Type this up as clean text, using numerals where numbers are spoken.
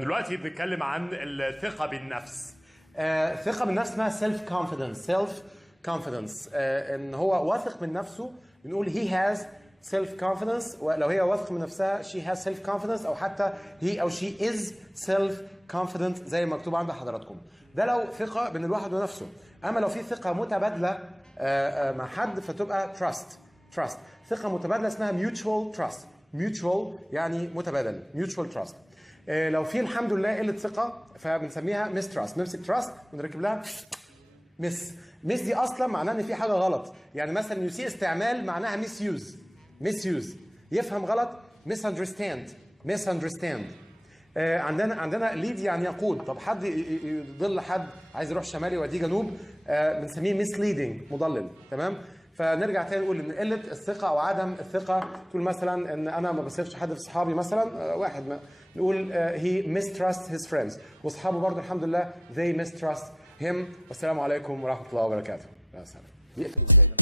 دلوقتي بنتكلم عن الثقة بالنفس. ثقة بالنفس اسمها سيلف كونفيدنس. سيلف كونفيدنس ان هو واثق من نفسه، بنقول he has self confidence. ولو هي واثقة من نفسها she has self confidence، او حتى he او she is self confident زي ما مكتوب عند حضراتكم. ده لو ثقة بين الواحد ونفسه. اما لو في ثقة متبادلة مع حد فتبقى trust. ثقة متبادلة اسمها mutual trust. mutual يعني متبادل، mutual trust. لو في الحمد لله قلة ثقة فبنسميها mistrust. نمسك trust ونركب لها مس دي اصلا معناها ان في حاجه غلط. يعني مثلا يسيء استعمال معناها ميس يوز. يفهم غلط misunderstand. عندنا ليد يعني يقود. طب حد يضل حد عايز يروح شمالي ويوديه جنوب بنسميه misleading، مضلل. تمام. فنرجع تاني نقول ان قله الثقه او عدم الثقه، تقول مثلا ان انا ما بثقش حد في صحابي مثلا، واحد ما نقول he mistrusts his friends، واصحابه برضه الحمد لله they mistrust him. والسلام عليكم ورحمه الله وبركاته. يا سلام. يقفل ازاي ده؟